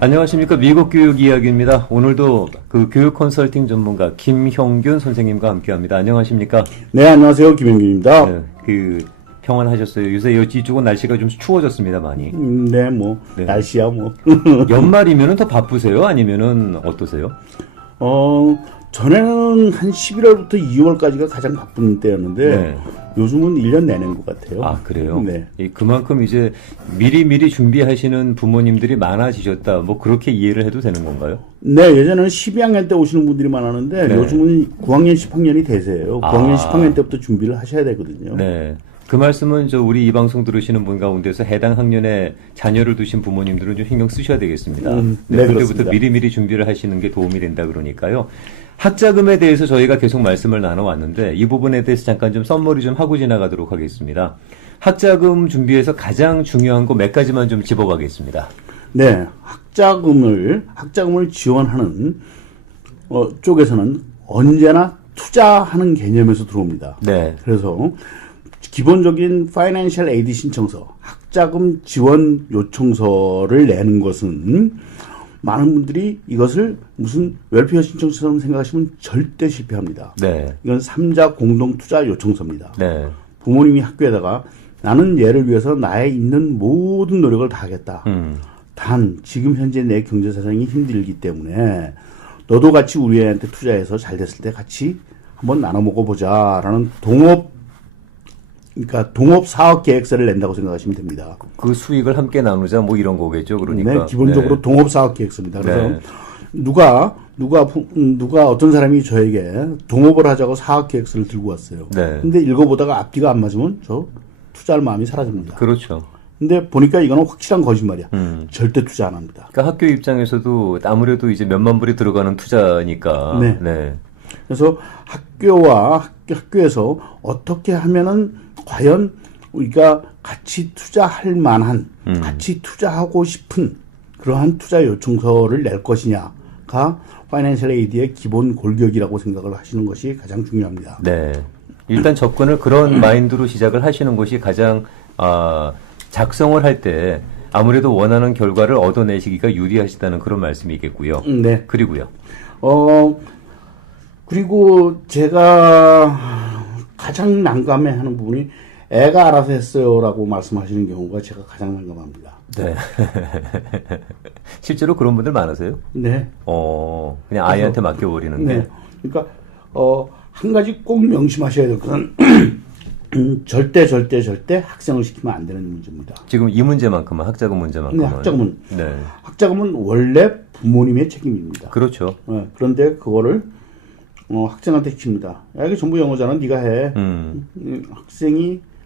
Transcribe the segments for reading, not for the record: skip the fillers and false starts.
안녕하십니까. 미국 교육 이야기입니다. 오늘도 그 교육 컨설팅 전문가 김형균 선생님과 함께합니다. 안녕하십니까. 네, 안녕하세요. 김영균입니다. 네, 평안하셨어요. 요새 이쪽은 날씨가 좀 추워졌습니다, 많이. 네, 네. 날씨야, 연말이면은 더 바쁘세요? 아니면은 어떠세요? 전에는 한 11월부터 2월까지가 가장 바쁜 때였는데, 네. 요즘은 1년 내내인 것 같아요. 아, 그래요? 네. 그만큼 이제 미리미리 준비하시는 부모님들이 많아지셨다. 뭐 그렇게 이해를 해도 되는 건가요? 네, 예전에는 12학년 때 오시는 분들이 많았는데, 네. 요즘은 9학년, 10학년이 대세예요. 9학년, 아. 10학년 때부터 준비를 하셔야 되거든요. 네. 그 말씀은 우리 이 방송 들으시는 분 가운데서 해당 학년에 자녀를 두신 부모님들은 좀 신경 쓰셔야 되겠습니다. 네, 그때부터 그렇습니다. 미리미리 준비를 하시는 게 도움이 된다 그러니까요. 학자금에 대해서 저희가 계속 말씀을 나눠왔는데 이 부분에 대해서 잠깐 좀 썸머리 좀 하고 지나가도록 하겠습니다. 학자금 준비에서 가장 중요한 거 몇 가지만 좀 짚어가겠습니다. 네, 학자금을 지원하는 쪽에서는 언제나 투자하는 개념에서 들어옵니다. 네. 그래서 기본적인 파이낸셜 에이드 신청서, 학자금 지원 요청서를 내는 것은 많은 분들이 이것을 무슨 웰페어 신청서처럼 생각하시면 절대 실패합니다. 네. 이건 3자 공동 투자 요청서입니다. 네. 부모님이 학교에다가 나는 얘를 위해서 나의 있는 모든 노력을 다하겠다. 단 지금 현재 내 경제 사정이 힘들기 때문에 너도 같이 우리 애한테 투자해서 잘 됐을 때 같이 한번 나눠 먹어보자라는 동업 사업 계획서를 낸다고 생각하시면 됩니다. 그 수익을 함께 나누자 뭐 이런 거겠죠. 그러니까. 네, 기본적으로 네. 동업 사업 계획서입니다. 그래서 네. 누가 어떤 사람이 저에게 동업을 하자고 사업 계획서를 들고 왔어요. 네. 근데 읽어보다가 앞뒤가 안 맞으면 저 투자할 마음이 사라집니다. 그렇죠. 근데 보니까 이거는 확실한 거짓말이야. 절대 투자 안 합니다. 그러니까 학교 입장에서도 아무래도 이제 몇만 불이 들어가는 투자니까. 네. 네. 그래서 학교에서 어떻게 하면은 과연 우리가 같이 투자할 만한, 같이 투자하고 싶은 그러한 투자 요청서를 낼 것이냐가 파이낸셜 에이드의 기본 골격이라고 생각을 하시는 것이 가장 중요합니다. 네. 일단 접근을 그런 마인드로 시작을 하시는 것이 가장 작성을 할 때 아무래도 원하는 결과를 얻어내시기가 유리하시다는 그런 말씀이겠고요. 네. 그리고요. 그리고 제가 가장 난감해하는 부분이 애가 알아서 했어요라고 말씀하시는 경우가 제가 가장 난감합니다. 네. 실제로 그런 분들 많으세요? 네. 그냥 아이한테 맡겨버리는 네. 게. 그러니까 한 가지 꼭 명심하셔야 될 것은 절대 학생을 시키면 안 되는 문제입니다. 지금 이 문제만큼은 학자금 문제만큼은. 네, 학자금은 원래 부모님의 책임입니다. 그렇죠. 그런데 그거를 학생한테 시킵니다. 야, 이게 전부 영어잖아. 네가 해.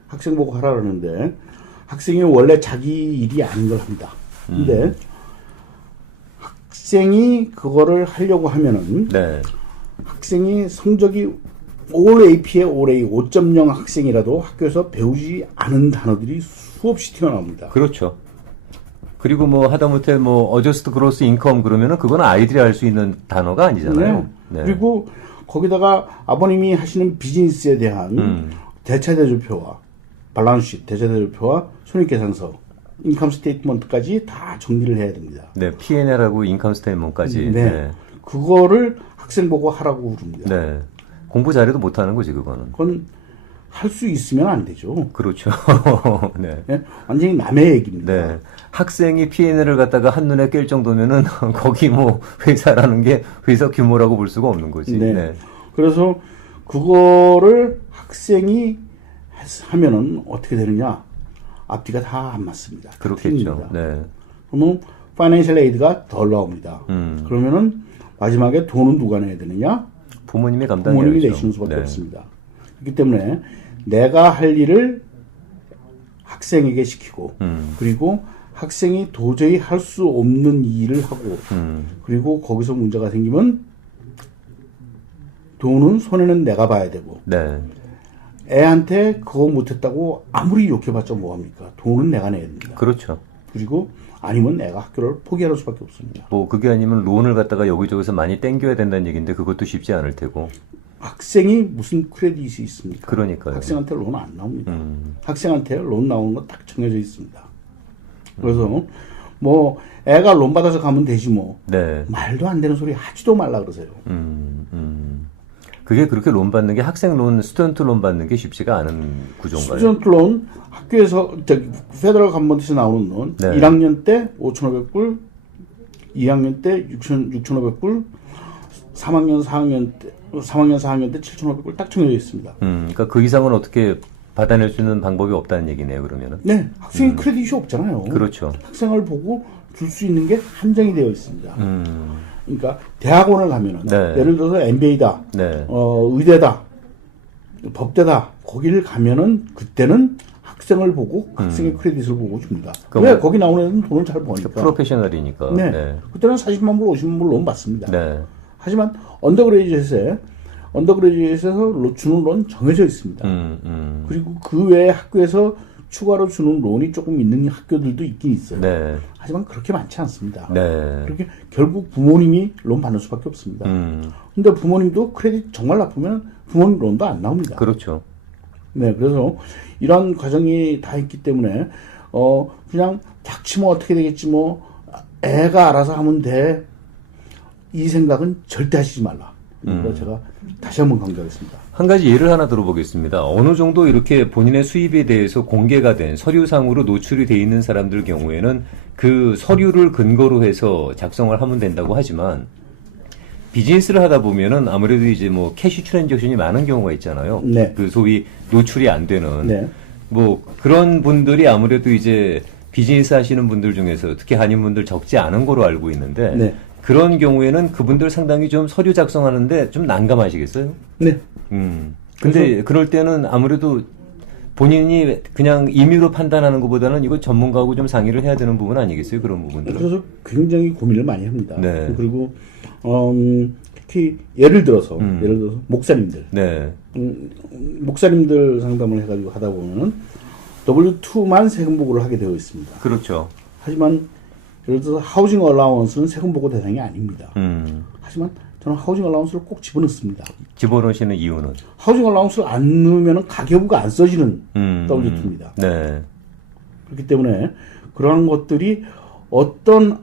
학생 보고 하라 그러는데 학생이 원래 자기 일이 아닌 걸 합니다. 근데 학생이 그거를 하려고 하면은 네. 학생이 성적이 올 AP에 올 A 5.0 학생이라도 학교에서 배우지 않은 단어들이 수없이 튀어나옵니다. 그렇죠. 그리고 하다못해 어저스트 그로스 인컴 그러면은 그건 아이들이 알 수 있는 단어가 아니잖아요. 네. 그리고 거기다가 아버님이 하시는 비즈니스에 대한 대차대조표와 밸런스시트, 대차대조표와 손익계산서, 인컴 스테이트먼트까지 다 정리를 해야 됩니다. 네, P&L하고 인컴 스테이트먼트까지. 네. 그거를 학생 보고 하라고 그럽니다. 네. 공부 잘해도 못하는 거지, 그거는. 그건 할 수 있으면 안 되죠. 그렇죠. 네. 네? 완전히 남의 얘기입니다. 네. 학생이 P&L을 갖다가 한눈에 깰 정도면은 거기 회사라는 게 회사 규모라고 볼 수가 없는 거지. 네. 네. 그래서 그거를 학생이 하면은 어떻게 되느냐? 앞뒤가 다 안 맞습니다. 그렇겠죠. 네. 그러면 파이낸셜 에이드가 덜 나옵니다. 그러면은 마지막에 돈은 누가 내야 되느냐? 부모님이 감당해야죠. 부모님이 내시는 수밖에 네. 없습니다. 그렇기 때문에 내가 할 일을 학생에게 시키고 그리고 학생이 도저히 할 수 없는 일을 하고 그리고 거기서 문제가 생기면 돈은 손해는 내가 봐야 되고 네. 애한테 그거 못했다고 아무리 욕해봤자 뭐합니까? 돈은 내가 내야 됩니다. 그렇죠. 그리고 아니면 애가 학교를 포기하는 수밖에 없습니다. 그게 아니면 론을 갖다가 여기저기서 많이 땡겨야 된다는 얘기인데 그것도 쉽지 않을 테고. 학생이 무슨 크레딧이 있습니까? 그러니까요. 학생한테 론 안 나옵니다. 학생한테 론 나오는 거 딱 정해져 있습니다. 그래서 뭐 애가 론 받아서 가면 되지 뭐. 네. 말도 안 되는 소리 하지도 말라 그러세요. 그게 그렇게 론 받는 게 학생 론, 스튜던트 론 받는 게 쉽지가 않은 구조인가요? 스튜던트 론 학교에서 페더럴 간번트에서 나오는 론 네. 1학년 때 5,500불, 2학년 때 6,500불, 3학년 4학년 때 7,500불 딱 정해져 있습니다. 그러니까 그 이상은 어떻게 받아낼 수 있는 방법이 없다는 얘기네요, 그러면은. 네, 학생이 크레딧이 없잖아요. 그렇죠. 학생을 보고 줄 수 있는 게 한정이 되어 있습니다. 그러니까 대학원을 가면은 네. 예를 들어서 MBA다, 네. 의대다, 법대다 거기를 가면은 그때는 학생을 보고 학생의 크레딧을 보고 줍니다. 그럼 왜 뭐- 거기 나오는 애는 돈을 잘 버니까. 프로페셔널이니까. 네. 네. 그때는 40만 불, 50만 불 론 받습니다. 네. 하지만 언더그레이지에서 주는 론 정해져 있습니다. 그리고 그 외에 학교에서 추가로 주는 론이 조금 있는 학교들도 있긴 있어요. 네. 하지만 그렇게 많지 않습니다. 네. 그렇게 결국 부모님이 론 받는 수밖에 없습니다. 근데 부모님도 크레딧 정말 나쁘면 부모님 론도 안 나옵니다. 그렇죠. 네, 그래서 이런 과정이 다 있기 때문에 그냥 닥치면 어떻게 되겠지 뭐 애가 알아서 하면 돼. 이 생각은 절대 하시지 말라. 이거 제가 다시 한번 강조하겠습니다. 한 가지 예를 하나 들어보겠습니다. 어느 정도 이렇게 본인의 수입에 대해서 공개가 된 서류상으로 노출이 돼 있는 사람들 경우에는 그 서류를 근거로 해서 작성을 하면 된다고 하지만 비즈니스를 하다 보면은 아무래도 이제 뭐 캐시 트랜잭션이 많은 경우가 있잖아요. 네. 그 소위 노출이 안 되는 네. 뭐 그런 분들이 아무래도 이제 비즈니스 하시는 분들 중에서 특히 한인분들 적지 않은 거로 알고 있는데 네. 그런 경우에는 그분들 상당히 좀 서류 작성하는데 좀 난감하시겠어요? 네. 근데 그럴 때는 아무래도 본인이 그냥 임의로 판단하는 것보다는 이거 전문가하고 좀 상의를 해야 되는 부분 아니겠어요? 그런 부분들은. 그래서 굉장히 고민을 많이 합니다. 네. 그리고 특히 예를 들어서 목사님들, 네. 목사님들 상담을 해가지고 하다 보면은 W2만 세금 보고를 하게 되어 있습니다. 그렇죠. 하지만 예를 들어서 하우징 얼라운스는 세금 보고 대상이 아닙니다. 하지만 저는 하우징 얼라운스를 꼭 집어넣습니다. 집어넣으시는 이유는? 하우징 얼라운스를 안 넣으면 가계부가 안 써지는 W2입니다. 네. 그렇기 때문에 그러한 것들이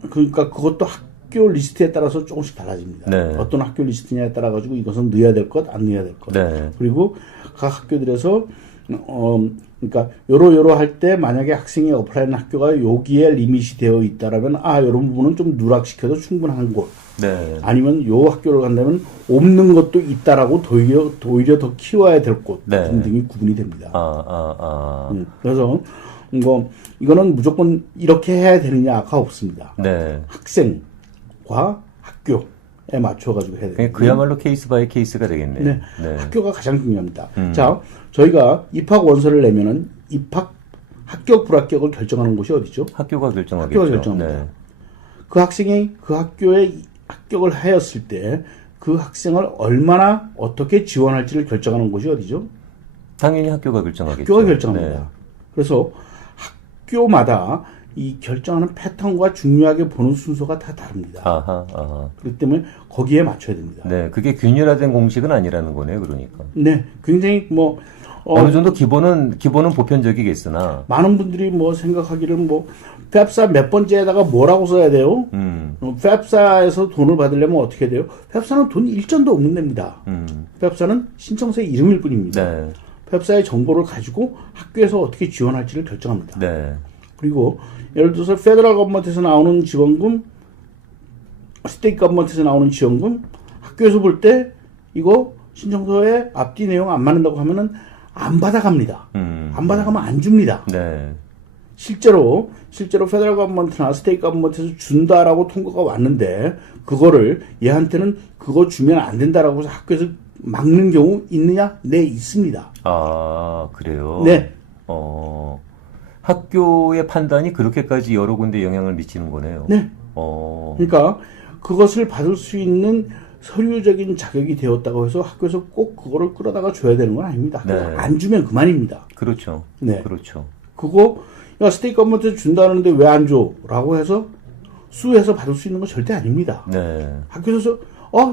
그러니까 그것도 학교 리스트에 따라서 조금씩 달라집니다. 네. 어떤 학교 리스트냐에 따라 가지고 이것은 넣어야 될 것, 안 넣어야 될 것. 네. 그리고 각 학교들에서 그러니까 요러 할 때 만약에 학생이 어플라이는 학교가 여기에 리밋이 되어 있다라면 이런 부분은 좀 누락시켜도 충분한 곳. 네. 아니면 요 학교를 간다면 없는 것도 있다라고 오히려 더 키워야 될 곳 네. 등등이 구분이 됩니다. 그래서 이거는 무조건 이렇게 해야 되느냐가 없습니다. 네. 학생과 학교에 맞춰가지고 해야 됩니다. 그야말로 케이스 바이 케이스가 되겠네요. 네. 네. 학교가 가장 중요합니다. 자, 저희가 입학 원서를 내면은 합격 불합격을 결정하는 곳이 어디죠? 학교가 결정하겠죠. 학교가 결정합니다. 네. 그 학생이 그 학교에 합격을 하였을 때 그 학생을 얼마나 어떻게 지원할지를 결정하는 곳이 어디죠? 당연히 학교가 결정하겠죠. 학교가 결정합니다. 네. 그래서 학교마다 이 결정하는 패턴과 중요하게 보는 순서가 다 다릅니다. 아하. 그렇기 때문에 거기에 맞춰야 됩니다. 네, 그게 균일화된 공식은 아니라는 거네요, 그러니까. 네, 굉장히 어느 정도 기본은 보편적이겠으나. 많은 분들이 생각하기를 펩사 몇 번째에다가 뭐라고 써야 돼요? 펩사에서 돈을 받으려면 어떻게 돼요? 펩사는 돈 일전도 없는 데입니다. 펩사는 신청서의 이름일 뿐입니다. 네. 펩사의 정보를 가지고 학교에서 어떻게 지원할지를 결정합니다. 네. 그리고 예를 들어서 페더럴 거버먼트에서 나오는 지원금, 스테이트 거버먼트에서 나오는 지원금, 학교에서 볼 때 이거 신청서에 앞뒤 내용 안 맞는다고 하면은 안 받아갑니다. 안 받아가면 안 줍니다. 네. 실제로 페더럴 거버먼트나 스테이트 거버먼트에서 준다라고 통과가 왔는데 그거를 얘한테는 그거 주면 안 된다라고 해서 학교에서 막는 경우 있느냐? 네, 있습니다. 그래요? 네. 학교의 판단이 그렇게까지 여러 군데 영향을 미치는 거네요. 네. 그러니까 그것을 받을 수 있는 서류적인 자격이 되었다고 해서 학교에서 꼭 그거를 끌어다가 줘야 되는 건 아닙니다. 네. 안 주면 그만입니다. 그렇죠. 네. 그렇죠. 스테이트 거버먼트 준다는데 왜 안 줘? 라고 해서 수해서 받을 수 있는 건 절대 아닙니다. 네. 학교에서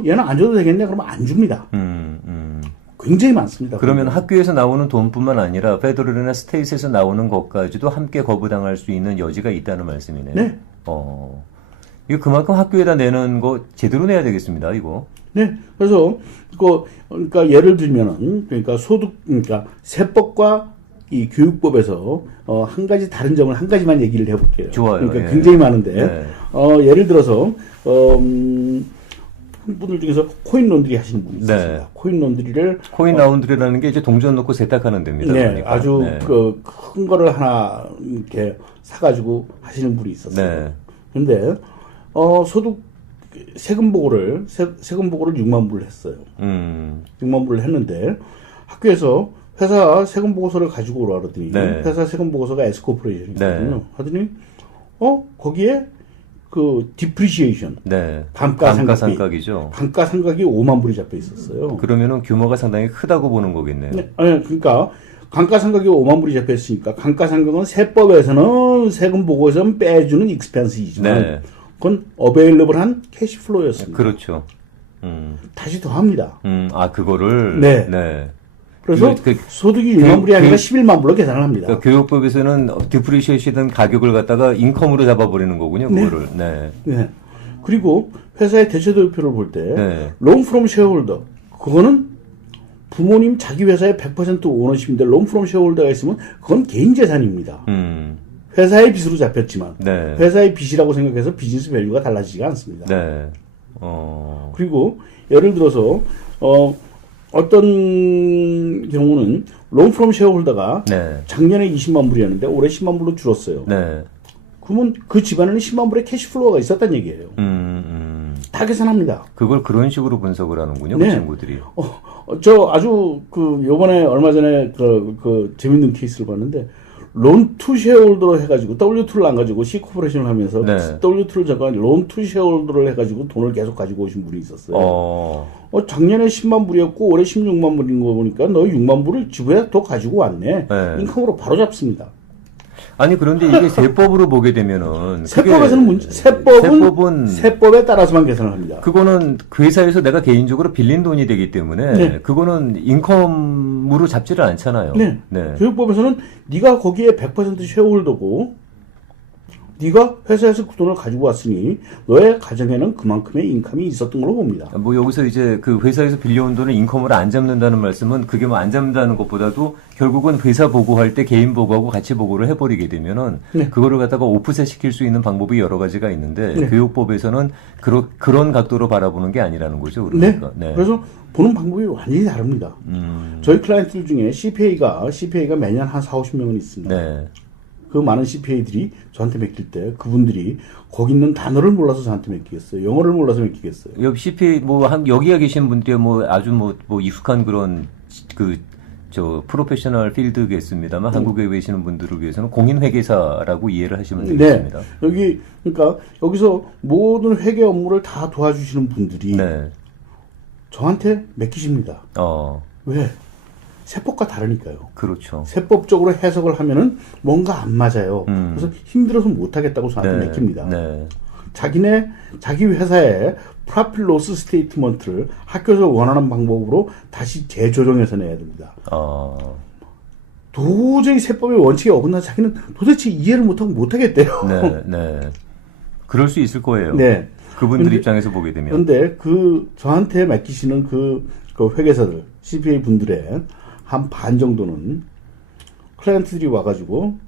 얘는 안 줘도 되겠네? 그러면 안 줍니다. 굉장히 많습니다. 그러면 학교에서 나오는 돈뿐만 아니라 페더럴이나 스테이트에서 나오는 것까지도 함께 거부당할 수 있는 여지가 있다는 말씀이네요. 네. 이거 그만큼 학교에다 내는 거 제대로 내야 되겠습니다, 이거. 네. 그래서 그러니까 예를 들면은 그러니까 그러니까 세법과 이 교육법에서 한 가지 다른 점을 한 가지만 얘기를 해볼게요. 좋아요. 그러니까 예. 굉장히 많은데 네. 예를 들어서 분들 중에서 코인 론드리 하시는 분이 있습니다. 네. 코인 론드리를 코인 라운드리라는 게 이제 동전 넣고 세탁하는 데입니다. 네, 그러니까. 아주 네. 큰 거를 하나 이렇게 사가지고 하시는 분이 있었어요. 네. 근데 소득 세금 보고를 6만 불을 했어요. 6만 불을 했는데 학교에서 회사 세금 보고서를 가지고 오라 그러더니 네. 회사 세금 보고서가 S코퍼레이션이거든요. 네. 하더니 거기에 그 디프리시에이션 네. 감가상각이죠. 감가상각이죠. 감가상각이 5만 불이 잡혀 있었어요. 그러면은 규모가 상당히 크다고 보는 거겠네요. 네, 그러니까 감가상각이 5만 불이 잡혀 있으니까 감가상각은 세법에서는 세금 보고에서는 빼주는 익스펜스이지만 네. 그건 어베일러블한 캐시플로우였습니다. 그렇죠. 다시 더합니다. 그거를 네. 네. 그래서 소득이 6만 불이 아니라 11만 불로 계산을 합니다. 그러니까 교육법에서는 디프리시에이션 가격을 갖다가 인컴으로 잡아버리는 거군요. 그거를. 네. 네. 그리고 회사의 대체도표를 볼 때 네. 론 프롬 쉐어홀더 그거는 부모님 자기 회사의 100% 오너십인데 론 프롬 쉐어홀더가 있으면 그건 개인 재산입니다. 회사의 빚으로 잡혔지만 네. 회사의 빚이라고 생각해서 비즈니스 밸류가 달라지지가 않습니다. 네. 그리고 예를 들어서 어떤 경우는 론 프롬 쉐어홀더가 네. 작년에 20만 불이었는데 올해 10만 불로 줄었어요. 네. 그러면 그 집안에는 10만 불의 캐시플로우가 있었다는 얘기예요. 다 계산합니다. 그걸 그런 식으로 분석을 하는군요, 네. 그 친구들이. 저 아주 요번에 얼마 전에 재밌는 케이스를 봤는데 론 투 쉐어홀더로 해가지고 W2를 안 가지고 C 코퍼레이션을 하면서 네. W2를 잠깐 론 투 쉐어홀더를 해가지고 돈을 계속 가지고 오신 분이 있었어요. 작년에 10만 불이었고 올해 16만 불인 거 보니까 너 6만 불을 지부에 더 가지고 왔네. 네. 인컴으로 바로 잡습니다. 아니 그런데 이게 세법으로 보게 되면은 세법에서는 세법에 따라서만 계산을 합니다. 그거는 그 회사에서 내가 개인적으로 빌린 돈이 되기 때문에 네. 그거는 인컴으로 잡지를 않잖아요. 네. 네. 교육법에서는 네가 거기에 100% 쉐어홀더고 네가 회사에서 그 돈을 가지고 왔으니 너의 가정에는 그만큼의 인컴이 있었던 걸로 봅니다. 뭐 여기서 이제 그 회사에서 빌려온 돈을 인컴으로 안 잡는다는 말씀은 그게 뭐 안 잡는다는 것보다도 결국은 회사 보고할 때 개인 보고하고 같이 보고를 해버리게 되면은 네. 그거를 갖다가 오프셋 시킬 수 있는 방법이 여러 가지가 있는데 네. 교육법에서는 그런 각도로 바라보는 게 아니라는 거죠. 네. 그러니까. 네. 그래서 보는 방법이 완전히 다릅니다. 저희 클라이언트들 중에 CPA가 매년 한 4, 50명은 있습니다. 네. 그 많은 CPA들이 저한테 맡길 때 그분들이 거기 있는 단어를 몰라서 저한테 맡기겠어요. 영어를 몰라서 맡기겠어요. 여기 CPA 여기에 계신 분들이 아주 익숙한 그런 프로페셔널 필드겠습니다만 한국에 계시는 분들을 위해서는 공인회계사라고 이해를 하시면 되겠습니다. 네. 그러니까 여기서 모든 회계 업무를 다 도와주시는 분들이 네. 저한테 맡기십니다. 왜? 세법과 다르니까요. 그렇죠. 세법적으로 해석을 하면은 뭔가 안 맞아요. 그래서 힘들어서 못하겠다고 저한테 맡깁니다. 네. 자기 회사의 프로필 로스 스테이트먼트를 학교에서 원하는 방법으로 다시 재조정해서 내야 됩니다. 도저히 세법의 원칙에 어긋나서 자기는 도대체 이해를 못하겠대요. 네, 네. 그럴 수 있을 거예요. 네. 그분들 입장에서 보게 되면. 그런데 저한테 맡기시는 그 회계사들, CPA 분들의 한 반 정도는 클라이언트들이 와가지고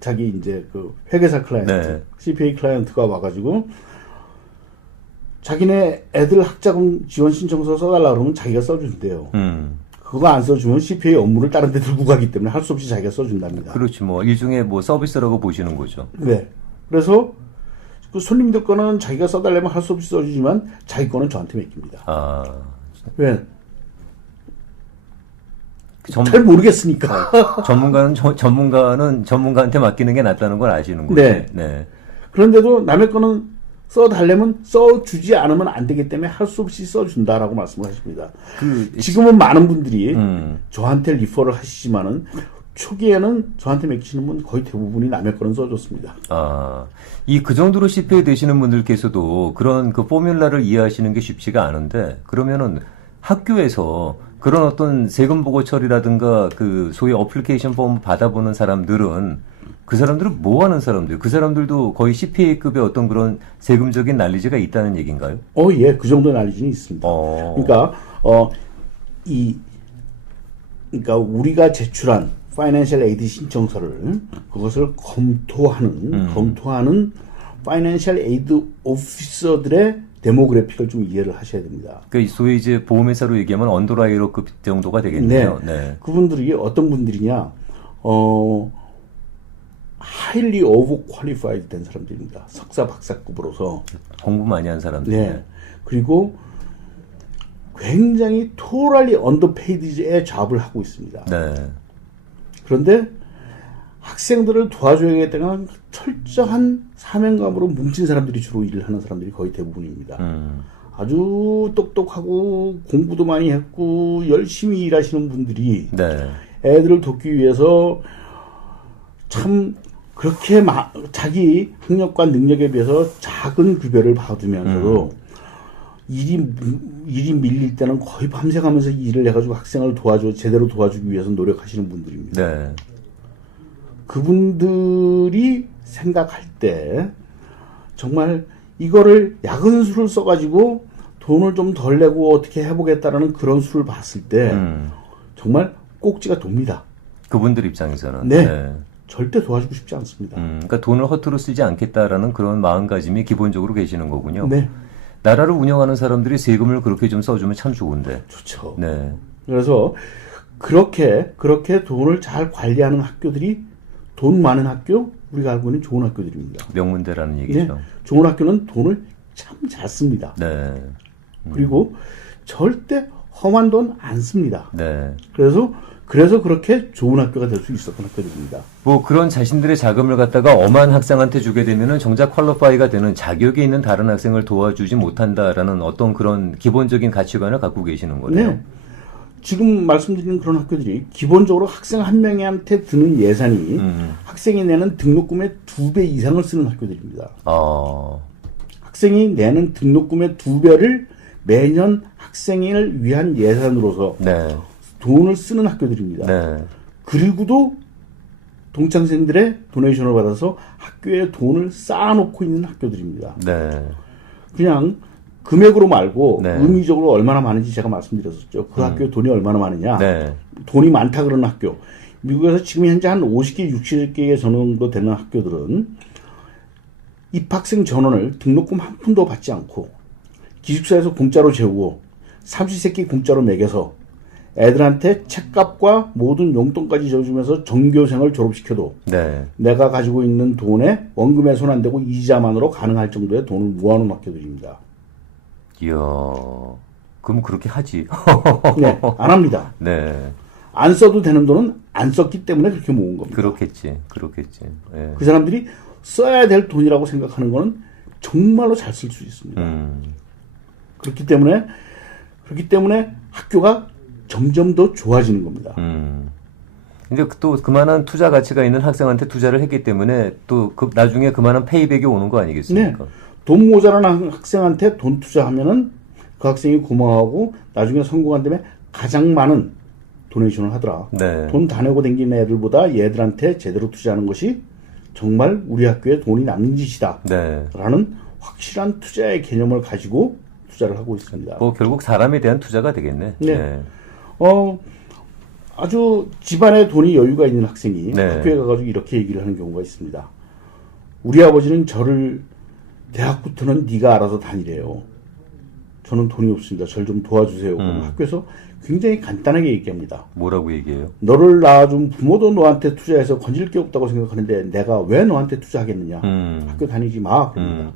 자기 이제 회계사 클라이언트, 네. CPA 클라이언트가 와가지고 자기네 애들 학자금 지원 신청서 써달라 그러면 자기가 써준대요. 그거 안 써주면 CPA 업무를 다른 데 들고 가기 때문에 할 수 없이 자기가 써준답니다. 그렇지, 일종의 서비스라고 보시는 거죠. 네. 그래서 그 손님들 거는 자기가 써달라면 할 수 없이 써주지만 자기 거는 저한테 맡깁니다. 왜? 잘 모르겠으니까. 전문가는 전문가한테 맡기는 게 낫다는 걸 아시는 거죠. 네. 네. 그런데도 남의 거는 써달라면 써주지 않으면 안 되기 때문에 할 수 없이 써준다라고 말씀을 하십니다. 지금은 많은 분들이 저한테 리퍼를 하시지만은 초기에는 저한테 맡기시는 분 거의 대부분이 남의 거는 써줬습니다. 그 정도로 CPA 되시는 분들께서도 그런 포뮬라를 이해하시는 게 쉽지가 않은데, 그러면은 학교에서 그런 어떤 세금 보고 처리라든가 소위 어플리케이션 폼 받아보는 사람들은 그 사람들은 뭐 하는 사람들? 그 사람들도 거의 CPA급의 어떤 그런 세금적인 난리지가 있다는 얘기인가요? 예, 그 정도 난리는 있습니다. 그러니까 그러니까 우리가 제출한 파이낸셜 에이드 신청서를 그것을 검토하는 파이낸셜 에이드 오피서들의 데모그래픽을 좀 이해를 하셔야 됩니다. 그러니까 소위 이제 보험회사로 얘기하면 언더라이터급 정도가 되겠네요. 네. 그분들이 어떤 분들이냐, highly overqualified 된 사람들입니다. 석사, 박사급으로서. 공부 많이 한 사람들. 네. 그리고 굉장히 totally underpaid의 잡을 하고 있습니다. 네. 그런데 학생들을 도와줘야겠다는 철저한 사명감으로 뭉친 사람들이 주로 일을 하는 사람들이 거의 대부분입니다. 아주 똑똑하고 공부도 많이 했고 열심히 일하시는 분들이 네. 애들을 돕기 위해서 참 그렇게 자기 학력과 능력에 비해서 작은 급여를 받으면서도 일이 밀릴 때는 거의 밤새 가면서 일을 해가지고 학생을 제대로 도와주기 위해서 노력하시는 분들입니다. 네. 그분들이 생각할 때 정말 이거를 야근 수를 써가지고 돈을 좀 덜 내고 어떻게 해보겠다라는 그런 수를 봤을 때 정말 꼭지가 돕니다. 그분들 입장에서는. 네. 절대 도와주고 싶지 않습니다. 그러니까 돈을 허투루 쓰지 않겠다라는 그런 마음가짐이 기본적으로 계시는 거군요. 네. 나라를 운영하는 사람들이 세금을 그렇게 좀 써주면 참 좋은데. 좋죠. 네. 그래서 그렇게 돈을 잘 관리하는 학교들이 돈 많은 학교, 우리가 알고 있는 좋은 학교들입니다. 명문대라는 얘기죠. 네. 좋은 학교는 돈을 참 잘 씁니다. 네. 그리고 절대 험한 돈 안 씁니다. 네. 그래서 그렇게 좋은 학교가 될 수 있었던 학교들입니다. 뭐 그런 자신들의 자금을 갖다가 엄한 학생한테 주게 되면은 정작 퀄리파이가 되는 자격이 있는 다른 학생을 도와주지 못한다라는 어떤 그런 기본적인 가치관을 갖고 계시는 거네요. 네. 지금 말씀드린 그런 학교들이 기본적으로 학생 한 명한테 드는 예산이 학생이 내는 등록금의 2배 이상을 쓰는 학교들입니다. 학생이 내는 등록금의 2배를 매년 학생을 위한 예산으로서 네. 돈을 쓰는 학교들입니다. 네. 그리고도 동창생들의 도네이션을 받아서 학교에 돈을 쌓아놓고 있는 학교들입니다. 네. 그냥 금액으로 말고 네. 의미적으로 얼마나 많은지 제가 말씀드렸었죠. 그 학교에 돈이 얼마나 많으냐. 네. 돈이 많다 그러는 학교. 미국에서 지금 현재 한 50개, 60개 정도 되는 학교들은 입학생 전원을 등록금 한 푼도 받지 않고 기숙사에서 공짜로 재우고 삼시세끼 공짜로 먹여서 애들한테 책값과 모든 용돈까지 져주면서 전교생을 졸업시켜도 네. 내가 가지고 있는 돈에 원금에 손 안 대고 이자만으로 가능할 정도의 돈을 모아놓은 학교들입니다. 이야, 그럼 그렇게 하지. 네, 안 합니다. 네. 안 써도 되는 돈은 안 썼기 때문에 그렇게 모은 겁니다. 그렇겠지. 네. 그 사람들이 써야 될 돈이라고 생각하는 거는 정말로 잘 쓸 수 있습니다. 그렇기 때문에 학교가 점점 더 좋아지는 겁니다. 근데 또 그만한 투자 가치가 있는 학생한테 투자를 했기 때문에 또 나중에 그만한 페이백이 오는 거 아니겠습니까? 네. 돈 모자란 학생한테 돈 투자하면은 그 학생이 고마워하고 나중에 성공한 다음에 가장 많은 도네이션을 하더라. 네. 돈 다 내고 댕기는 애들보다 얘들한테 제대로 투자하는 것이 정말 우리 학교에 돈이 남는 짓이다. 네. 라는 확실한 투자의 개념을 가지고 투자를 하고 있습니다. 뭐 결국 사람에 대한 투자가 되겠네. 네. 아주 집안에 돈이 여유가 있는 학생이 네. 학교에 가가지고 이렇게 얘기를 하는 경우가 있습니다. 우리 아버지는 저를 대학부터는 네가 알아서 다니래요. 저는 돈이 없습니다. 저를 좀 도와주세요. 그럼 학교에서 굉장히 간단하게 얘기합니다. 뭐라고 얘기해요? 너를 낳아준 부모도 너한테 투자해서 건질 게 없다고 생각하는데 내가 왜 너한테 투자하겠느냐. 학교 다니지 마. 그럽니다.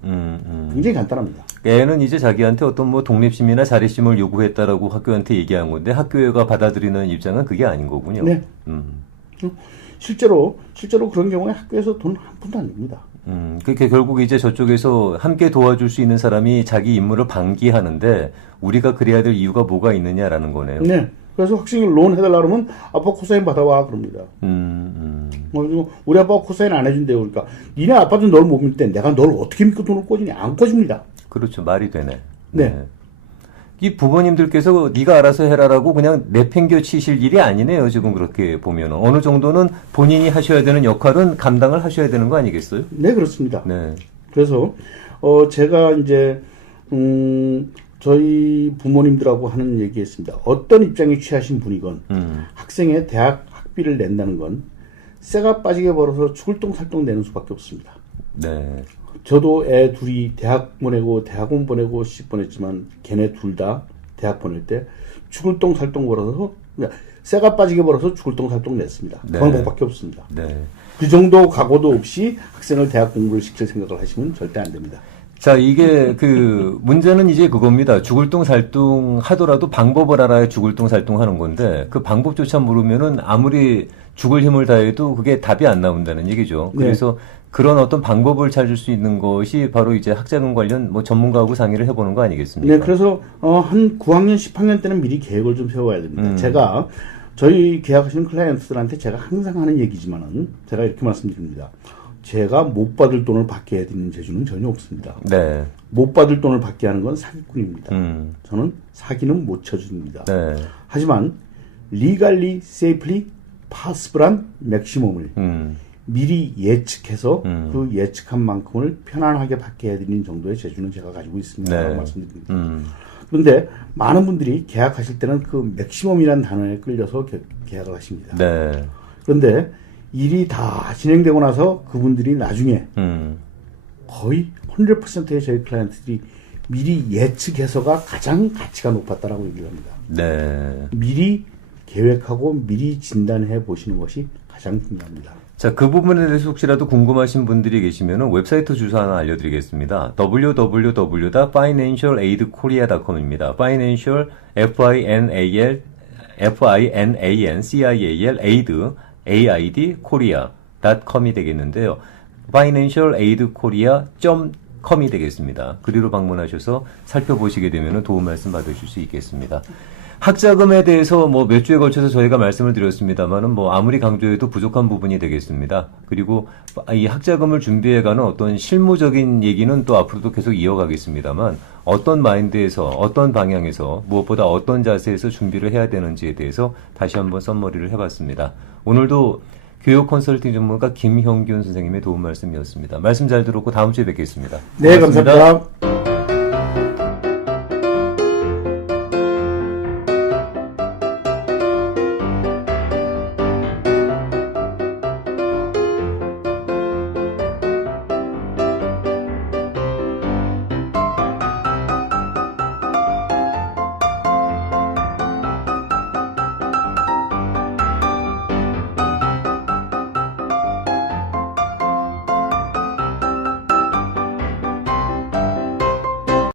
굉장히 간단합니다. 애는 이제 자기한테 어떤 뭐 독립심이나 자립심을 요구했다라고 학교한테 얘기한 건데 학교가 받아들이는 입장은 그게 아닌 거군요. 네. 실제로 그런 경우에 학교에서 돈 한 푼도 안 줍니다. 그게 결국 이제 저쪽에서 함께 도와줄 수 있는 사람이 자기 임무를 방기하는데 우리가 그래야 될 이유가 뭐가 있느냐라는 거네요. 네. 그래서 학생이 론 해달라 그러면 아빠 코사인 받아와 그럽니다. 그리고 우리 아빠가 코사인 안 해준대요. 그러니까 니네 아빠도 널 못 믿을 때 내가 널 어떻게 믿고 돈을 꿔주냐. 안 꿔줍니다. 그렇죠. 말이 되네. 네. 이 부모님들께서 네가 알아서 해라라고 그냥 내팽겨 치실 일이 아니네요. 지금 그렇게 보면 어느 정도는 본인이 하셔야 되는 역할은 감당을 하셔야 되는 거 아니겠어요? 네, 그렇습니다. 네. 그래서 제가 이제 저희 부모님들하고 하는 얘기했습니다. 어떤 입장에 취하신 분이건 학생의 대학 학비를 낸다는 건 쇠가 빠지게 벌어서 죽을 똥살똥 내는 수밖에 없습니다. 네. 저도 애 둘이 대학 보내고 대학원 보내고 시집 보냈지만 걔네 둘 다 대학 보낼 때 죽을 똥살똥 벌어서 쇠가 빠지게 벌어서 죽을 똥살똥 냈습니다. 그 네. 방법밖에 없습니다. 네. 그 정도 각오도 없이 학생을 대학 공부를 시킬 생각을 하시면 절대 안 됩니다. 자, 이게 문제는 이제 그겁니다. 죽을 똥 살똥 하더라도 방법을 알아야 죽을 똥 살똥 하는 건데 그 방법조차 모르면은 아무리 죽을 힘을 다해도 그게 답이 안 나온다는 얘기죠. 네. 그래서 그런 어떤 방법을 찾을 수 있는 것이 바로 이제 학자금 관련 뭐 전문가하고 상의를 해보는 거 아니겠습니까? 네, 그래서 한 9학년, 10학년 때는 미리 계획을 좀 세워야 됩니다. 제가 저희 계약하시는 클라이언트들한테 제가 항상 하는 얘기지만은 제가 이렇게 말씀드립니다. 제가 못 받을 돈을 받게 해드리는 재주는 전혀 없습니다. 네. 못 받을 돈을 받게 하는 건 사기꾼입니다. 저는 사기는 못 쳐줍니다. 네. 하지만 legally, safely, possible한 맥시멈을 미리 예측해서 그 예측한 만큼을 편안하게 받게 해드리는 정도의 재주는 제가 가지고 있습니다. 네. 라고 말씀드립니다. 그런데 많은 분들이 계약하실 때는 그 맥시멈이라는 단어에 끌려서 계약을 하십니다. 네. 그런데 일이 다 진행되고 나서 그분들이 나중에 거의 100%의 저희 클라이언트들이 미리 예측해서가 가장 가치가 높았다라고 얘기를 합니다. 네. 미리 계획하고 미리 진단해 보시는 것이 가장 중요합니다. 자, 그 부분에 대해서 혹시라도 궁금하신 분들이 계시면 웹사이트 주소 하나 알려드리겠습니다. www.financialaidkorea.com입니다. financial, financial, aid, aid, korea.com이 되겠는데요. financialaidkorea.com이 되겠습니다. 그리로 방문하셔서 살펴보시게 되면 도움 말씀 받으실 수 있겠습니다. 학자금에 대해서 뭐 몇 주에 걸쳐서 저희가 말씀을 드렸습니다만은 뭐 아무리 강조해도 부족한 부분이 되겠습니다. 그리고 이 학자금을 준비해가는 어떤 실무적인 얘기는 또 앞으로도 계속 이어가겠습니다만 어떤 마인드에서 어떤 방향에서 무엇보다 어떤 자세에서 준비를 해야 되는지에 대해서 다시 한번 썸머리를 해봤습니다. 오늘도 교육 컨설팅 전문가 김형균 선생님의 도움 말씀이었습니다. 말씀 잘 들었고 다음 주에 뵙겠습니다. 네, 고맙습니다. 감사합니다.